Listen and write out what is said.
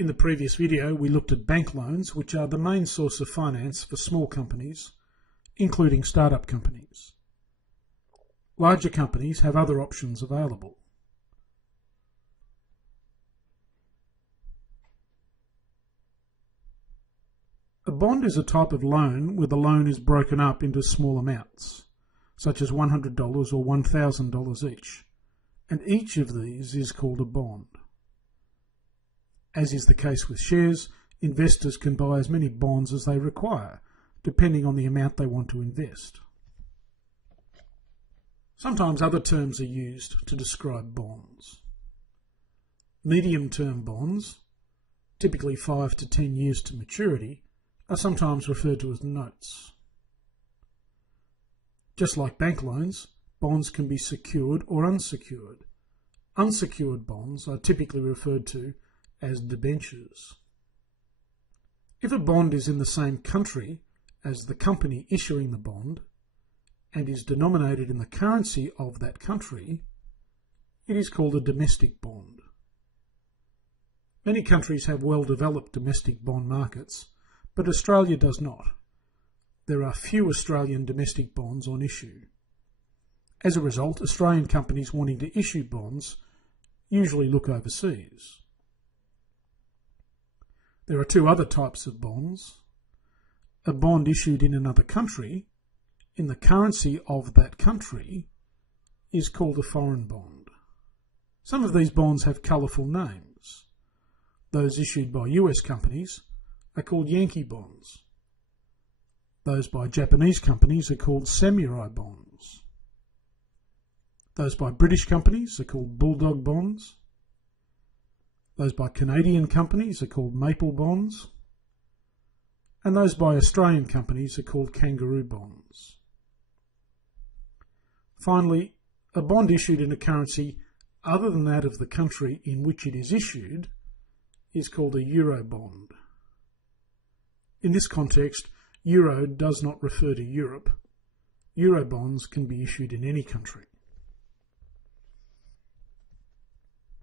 In the previous video, we looked at bank loans, which are the main source of finance for small companies, including startup companies. Larger companies have other options available. A bond is a type of loan where the loan is broken up into small amounts, such as $100 or $1,000 each, and each of these is called a bond. As is the case with shares, investors can buy as many bonds as they require, depending on the amount they want to invest. Sometimes other terms are used to describe bonds. Medium-term bonds, typically 5 to 10 years to maturity, are sometimes referred to as notes. Just like bank loans, bonds can be secured or unsecured. Unsecured bonds are typically referred to as debentures. If a bond is in the same country as the company issuing the bond and is denominated in the currency of that country, it is called a domestic bond. Many countries have well-developed domestic bond markets, but Australia does not. There are few Australian domestic bonds on issue. As a result, Australian companies wanting to issue bonds usually look overseas. There are two other types of bonds. A bond issued in another country, in the currency of that country, is called a foreign bond. Some of these bonds have colourful names. Those issued by US companies are called Yankee bonds. Those by Japanese companies are called samurai bonds. Those by British companies are called bulldog bonds. Those by Canadian companies are called maple bonds. And those by Australian companies are called kangaroo bonds. Finally, a bond issued in a currency other than that of the country in which it is issued is called a euro bond. In this context, euro does not refer to Europe. Euro bonds can be issued in any country.